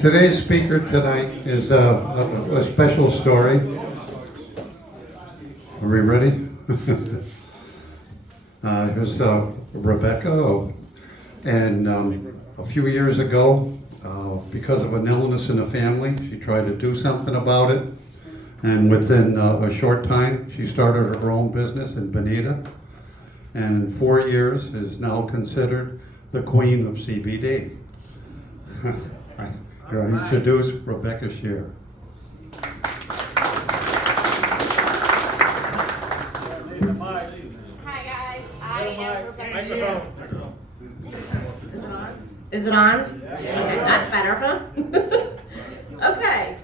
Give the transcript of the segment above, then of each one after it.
Today's speaker tonight is a special story. Are we ready? Here's Rebecca, and a few years ago, because of an illness in the family, she tried to do something about it, and within a short time, she started her own business in Bonita, and in 4 years is now considered the queen of CBD. I introduce Rebecca Shear. Hi guys, I am Rebecca Shear. Is it on? Is it on? Okay, that's better, huh? Okay.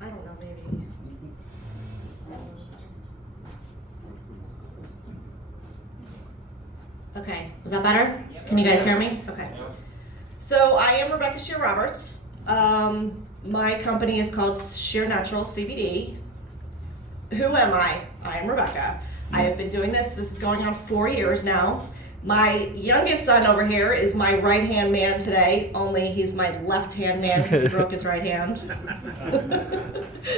I don't know, maybe. Okay, is that better? Can you guys hear me? Okay. So I am Rebecca Shear Roberts. My company is called Shear Natural CBD. Who am I? I am Rebecca. I have been doing this is going on 4 years now. My youngest son over here is my right-hand man today, only he's my left-hand man because he broke his right hand.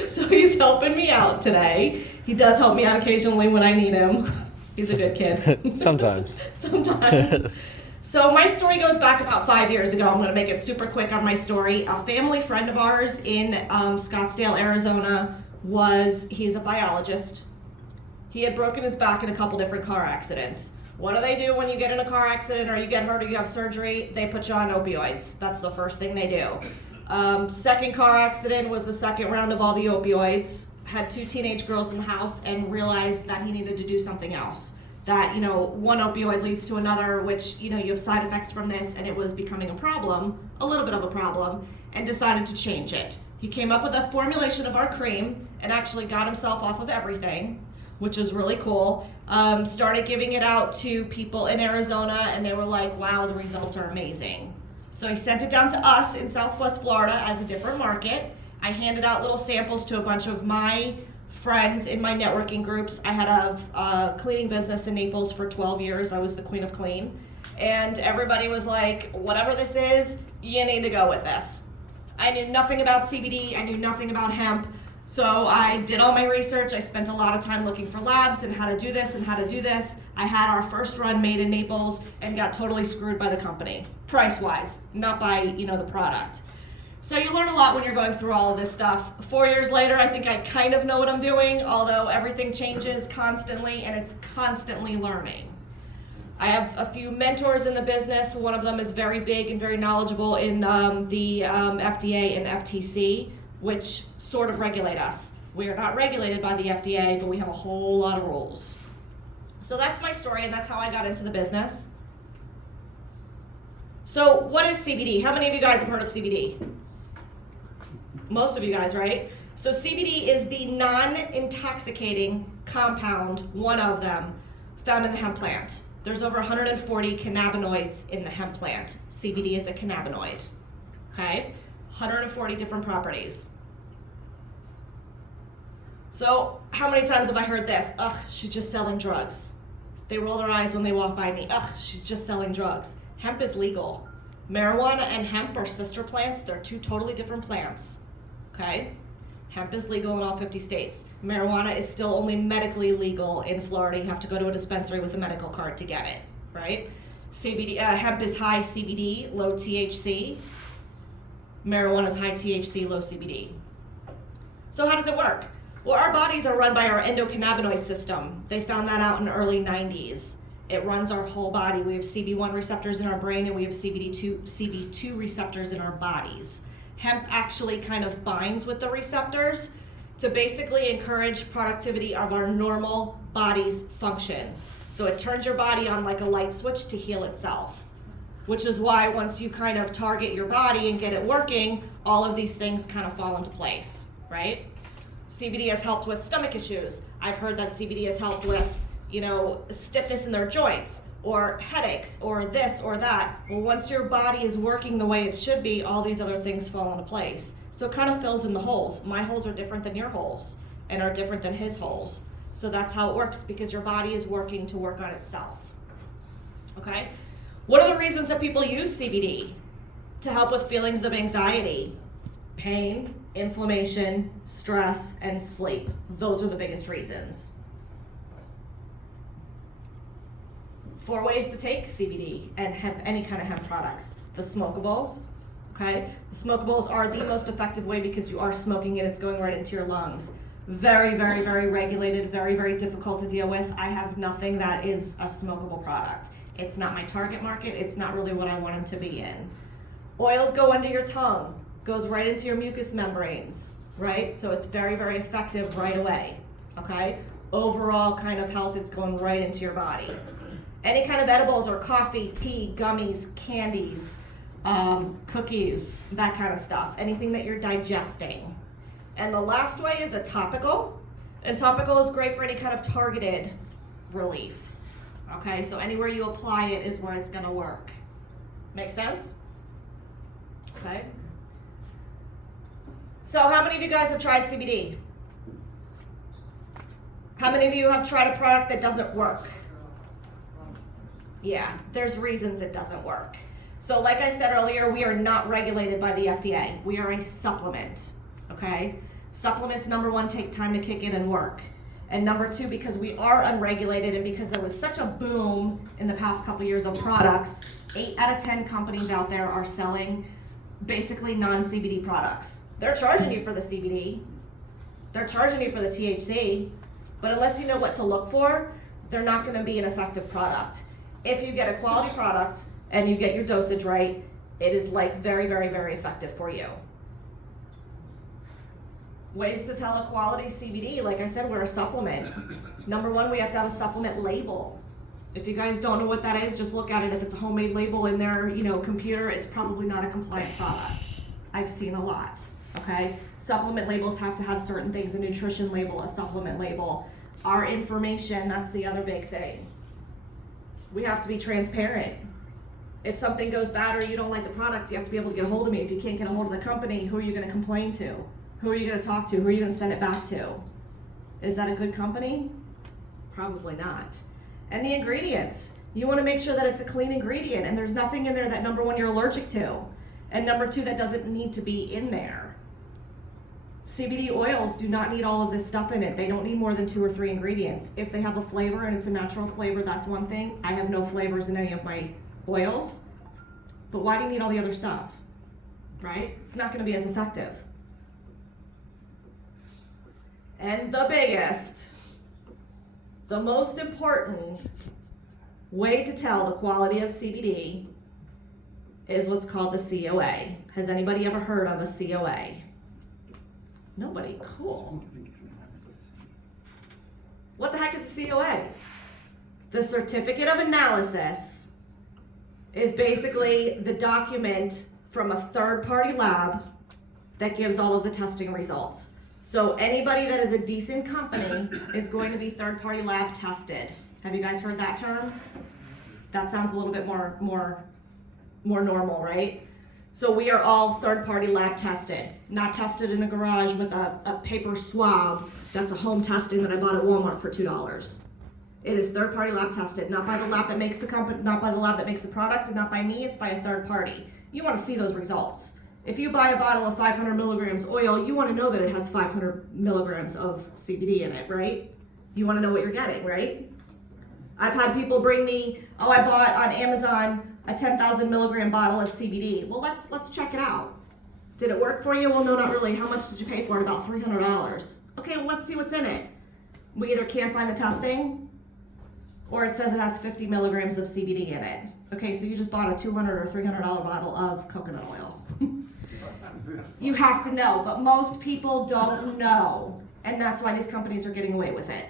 So he's helping me out today. He does help me out occasionally when I need him. He's a good kid. Sometimes. Sometimes. So my story goes back about 5 years ago. I'm going to make it super quick on my story. A family friend of ours in Scottsdale, Arizona, he's a biologist. He had broken his back in a couple different car accidents. What do they do when you get in a car accident or you get hurt or you have surgery? They put you on opioids. That's the first thing they do. Second car accident was the second round of all the opioids. Had 2 teenage girls in the house and realized that he needed to do something else. That, one opioid leads to another, which, you have side effects from this, and it was becoming a problem, a little bit of a problem, and decided to change it. He came up with a formulation of our cream and actually got himself off of everything, which is really cool. Started giving it out to people in Arizona, and they were like, wow, the results are amazing. So he sent it down to us in Southwest Florida as a different market. I handed out little samples to a bunch of my friends in my networking groups. I had a cleaning business in Naples for 12 years. I was the queen of clean. And everybody was like, whatever this is, you need to go with this. I knew nothing about CBD. I knew nothing about hemp. So I did all my research. I spent a lot of time looking for labs and how to do this and how to do this. I had our first run made in Naples and got totally screwed by the company, price-wise, not by, the product. So you learn a lot when you're going through all of this stuff. 4 years later, I think I kind of know what I'm doing, although everything changes constantly and it's constantly learning. I have a few mentors in the business. One of them is very big and very knowledgeable in the FDA and FTC, which sort of regulate us. We are not regulated by the FDA, but we have a whole lot of rules. So that's my story, and that's how I got into the business. So what is CBD? How many of you guys have heard of CBD? Most of you guys, right? So CBD is the non-intoxicating compound, one of them, found in the hemp plant. There's over 140 cannabinoids in the hemp plant. CBD is a cannabinoid, okay? 140 different properties. So how many times have I heard this? Ugh, she's just selling drugs. They roll their eyes when they walk by me. Ugh, she's just selling drugs. Hemp is legal. Marijuana and hemp are sister plants. They're 2 totally different plants, okay? Hemp is legal in all 50 states. Marijuana is still only medically legal in Florida. You have to go to a dispensary with a medical card to get it, right? Hemp is high CBD, low THC. Marijuana is high THC, low CBD. So how does it work? Well, our bodies are run by our endocannabinoid system. They found that out in the early 90s. It runs our whole body. We have CB1 receptors in our brain and we have CB2 receptors in our bodies. Hemp actually kind of binds with the receptors to basically encourage productivity of our normal body's function. So it turns your body on like a light switch to heal itself, which is why once you kind of target your body and get it working, all of these things kind of fall into place, right? CBD has helped with stomach issues. I've heard that CBD has helped with, stiffness in their joints or headaches or this or that. Well, once your body is working the way it should be, all these other things fall into place. So it kind of fills in the holes. My holes are different than your holes and are different than his holes. So that's how it works, because your body is working to work on itself. Okay? What are the reasons that people use CBD? To help with feelings of anxiety, pain, inflammation, stress, and sleep. Those are the biggest reasons. 4 ways to take CBD and hemp, any kind of hemp products. The smokables, okay? The smokables are the most effective way because you are smoking it, it's going right into your lungs. Very, very, very regulated, very, very difficult to deal with. I have nothing that is a smokable product. It's not my target market, it's not really what I wanted to be in. Oils go under your tongue, goes right into your mucous membranes, right? So it's very, very effective right away, okay? Overall kind of health, it's going right into your body. Any kind of edibles or coffee, tea, gummies, candies, cookies, that kind of stuff. Anything that you're digesting. And the last way is a topical. And topical is great for any kind of targeted relief. Okay, so anywhere you apply it is where it's gonna work. Make sense? Okay. So how many of you guys have tried CBD? How many of you have tried a product that doesn't work? Yeah, there's reasons it doesn't work. So like I said earlier, we are not regulated by the FDA. We are a supplement, okay? Supplements, number 1, take time to kick in and work. And number 2, because we are unregulated and because there was such a boom in the past couple years of products, 8 out of 10 companies out there are selling basically non-CBD products. They're charging you for the CBD, they're charging you for the THC, but unless you know what to look for, they're not gonna be an effective product. If you get a quality product and you get your dosage right, it is like very, very, very effective for you. Ways to tell a quality CBD, like I said, we're a supplement. Number 1, we have to have a supplement label. If you guys don't know what that is, just look at it. If it's a homemade label in their, computer, it's probably not a compliant product. I've seen a lot, okay? Supplement labels have to have certain things, a nutrition label, a supplement label. Our information, that's the other big thing. We have to be transparent. If something goes bad or you don't like the product, you have to be able to get a hold of me. If you can't get a hold of the company, who are you gonna complain to? Who are you gonna talk to? Who are you gonna send it back to? Is that a good company? Probably not. And the ingredients. You wanna make sure that it's a clean ingredient and there's nothing in there that, number 1, you're allergic to. And number 2, that doesn't need to be in there. CBD oils do not need all of this stuff in it. They don't need more than 2 or 3 ingredients. If they have a flavor and it's a natural flavor, that's one thing. I have no flavors in any of my oils. But why do you need all the other stuff? Right? It's not gonna be as effective. And the biggest, the most important way to tell the quality of CBD is what's called the COA. Has anybody ever heard of a COA? Nobody, cool. What the heck is a COA? The Certificate of Analysis is basically the document from a third-party lab that gives all of the testing results. So anybody that is a decent company is going to be third-party lab tested. Have you guys heard that term? That sounds a little bit more normal, right? So we are all third-party lab tested, not tested in a garage with a paper swab. That's a home testing that I bought at Walmart for $2. It is third-party lab tested, not by the lab that makes the company, not by the lab that makes the product, and not by me. It's by a third party. You want to see those results. If you buy a bottle of 500 milligrams oil, you want to know that it has 500 milligrams of CBD in it, right? You want to know what you're getting, right? I've had people bring me, oh, I bought on Amazon a 10,000 milligram bottle of CBD. Well, let's check it out. Did it work for you? Well, no, not really. How much did you pay for it? About $300. Okay, well, let's see what's in it. We either can't find the testing, or it says it has 50 milligrams of CBD in it. Okay, so you just bought a $200 or $300 bottle of coconut oil. You have to know, but most people don't know, and that's why these companies are getting away with it.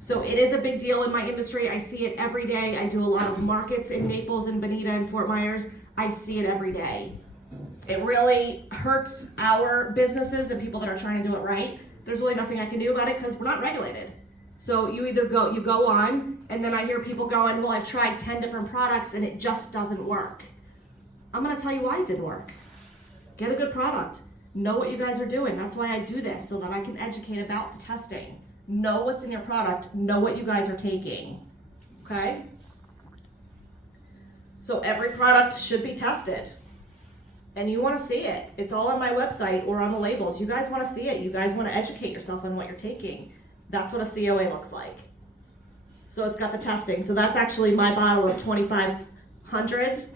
So it is a big deal in my industry. I see it every day. I do a lot of markets in Naples and Bonita and Fort Myers. I see it every day. It really hurts our businesses and people that are trying to do it right. There's really nothing I can do about it because we're not regulated. So you either go on, and then I hear people going, well, I've tried 10 different products and it just doesn't work. I'm gonna tell you why it didn't work. Get a good product. Know what you guys are doing. That's why I do this, so that I can educate about the testing. Know what's in your product. Know what you guys are taking. Okay? So every product should be tested. And you want to see it. It's all on my website or on the labels. You guys want to see it. You guys want to educate yourself on what you're taking. That's what a COA looks like. So it's got the testing. So that's actually my bottle of 2,500.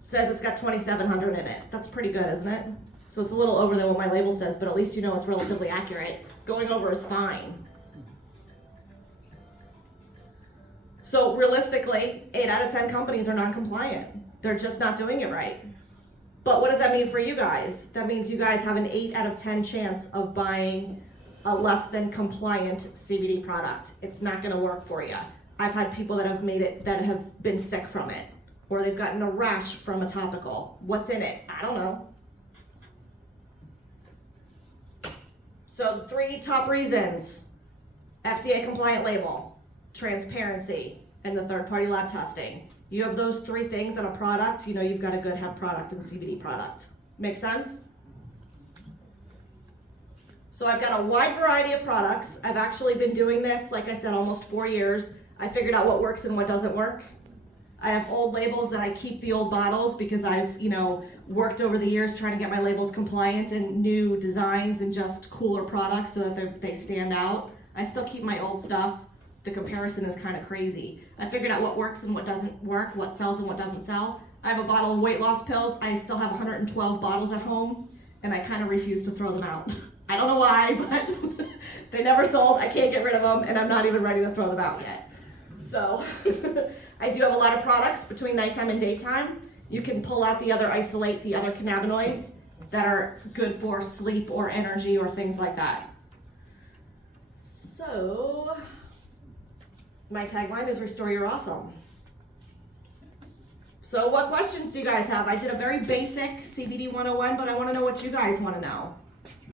Says it's got 2,700 in it. That's pretty good, isn't it? So it's a little over than what my label says, but at least you know it's relatively accurate. Going over is fine. So realistically, 8 out of 10 companies are non-compliant. They're just not doing it right. But what does that mean for you guys? That means you guys have an 8 out of 10 chance of buying a less than compliant CBD product. It's not gonna work for you. I've had people that have made it, that have been sick from it, or they've gotten a rash from a topical. What's in it? I don't know. So 3 top reasons: FDA compliant label, transparency, and the third-party lab testing. You have those 3 things in a product, you know you've got a good hemp product and CBD product. Make sense? So I've got a wide variety of products. I've actually been doing this, like I said, almost 4 years. I figured out what works and what doesn't work. I have old labels that I keep the old bottles because I've, worked over the years trying to get my labels compliant and new designs and just cooler products so that they stand out. I still keep my old stuff. The comparison is kind of crazy. I figured out what works and what doesn't work, what sells and what doesn't sell. I have a bottle of weight loss pills. I still have 112 bottles at home, and I kind of refuse to throw them out. I don't know why, but they never sold. I can't get rid of them, and I'm not even ready to throw them out yet. So I do have a lot of products between nighttime and daytime. You can pull out the other isolate, the other cannabinoids that are good for sleep or energy or things like that. So my tagline is Restore Your Awesome. So what questions do you guys have? I did a very basic CBD 101, but I want to know what you guys want to know.